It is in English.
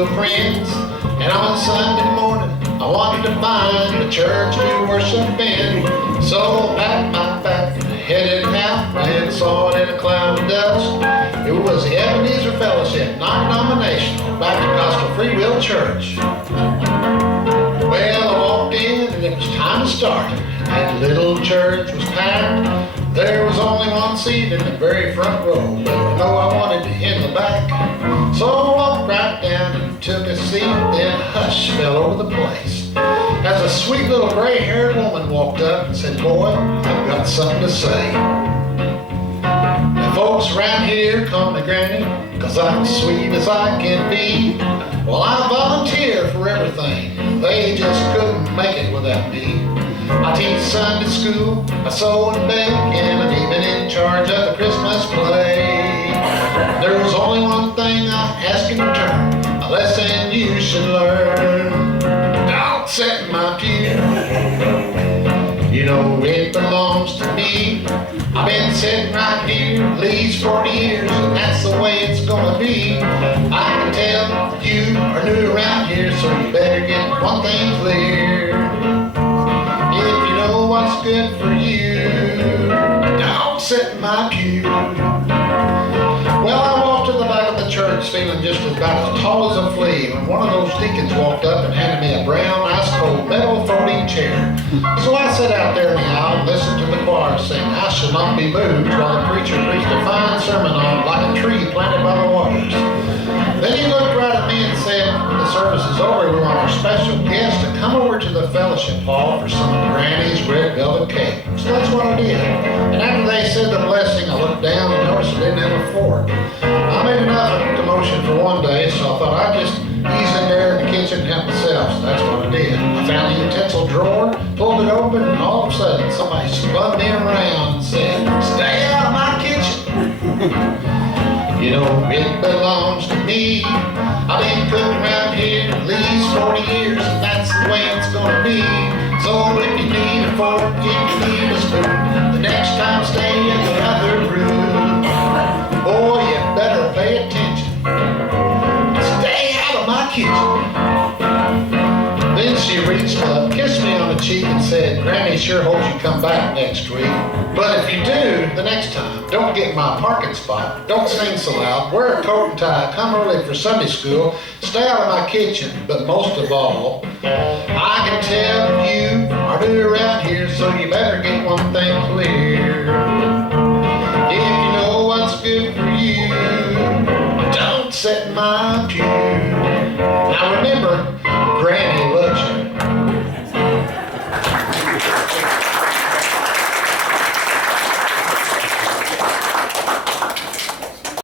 school friends, and on Sunday morning I wanted to find a church to worship in. So I packed my bag and headed out, and saw it in a cloud of dust. It was the Ebenezer Fellowship, non-denominational, Baptist Gospel Free Will Church. Well, I walked in and it was time to start. That little church was packed. There was only one seat in the very front row, but I know I wanted to in the back. So I walked right down and took a seat, then a hush fell over the place as a sweet little gray-haired woman walked up and said, "Boy, I've got something to say. The folks around here call me Granny, 'cause I'm as sweet as I can be. Well, I volunteer for everything. They just couldn't make it without me. I teach Sunday school, I sew and bake, and I'm even in charge of the Christmas play. There was only one thing I ask in return, a lesson you should learn. Don't sit in my pew. You know it belongs to me. I've been sitting right here at least 40 years, and that's the way it's gonna be. I can tell you are new around here, so you better get one thing clear. If you know what's good for you, don't sit in my pew. Well, I walked to the back of the church feeling just about as tall as a flea when one of those deacons walked up and handed me a brown, ice-cold metal folding chair. So I sat out there in the aisle and listened to the choir sing, "I shall not be moved," while the preacher preached a fine sermon on like a tree planted by the waters. Then he looked right at me and said, "When the service is over, we want our special guest to come over to the fellowship hall for some of Granny's red velvet cake." So that's what I did. And after they said the blessing, I looked down and noticed I didn't have a fork. I made enough of a commotion for one day, so I thought I'd just ease in there in the kitchen and help myself. So that's what I did. I found the utensil drawer, pulled it open, and all of a sudden somebody spun me around and said, "Stay out of my kitchen." You know it belongs to me. I've been cooking around here at least 40 years, and that's the way it's gonna be. So if you need a fork, if you need a spoon, the next time stay in the other room. Boy, you better pay attention. Stay out of my kitchen. Then she reached up, kissed me on the cheek, and said, "Granny sure hopes you come back next week. But if you do, the next time, don't get my parking spot. Don't sing so loud. Wear a coat and tie. Come early for Sunday school. Stay out of my kitchen. But most of all, I can tell you are new around here, so you better get one thing clear. If you know what's good for you, don't sit in my pew." Now remember,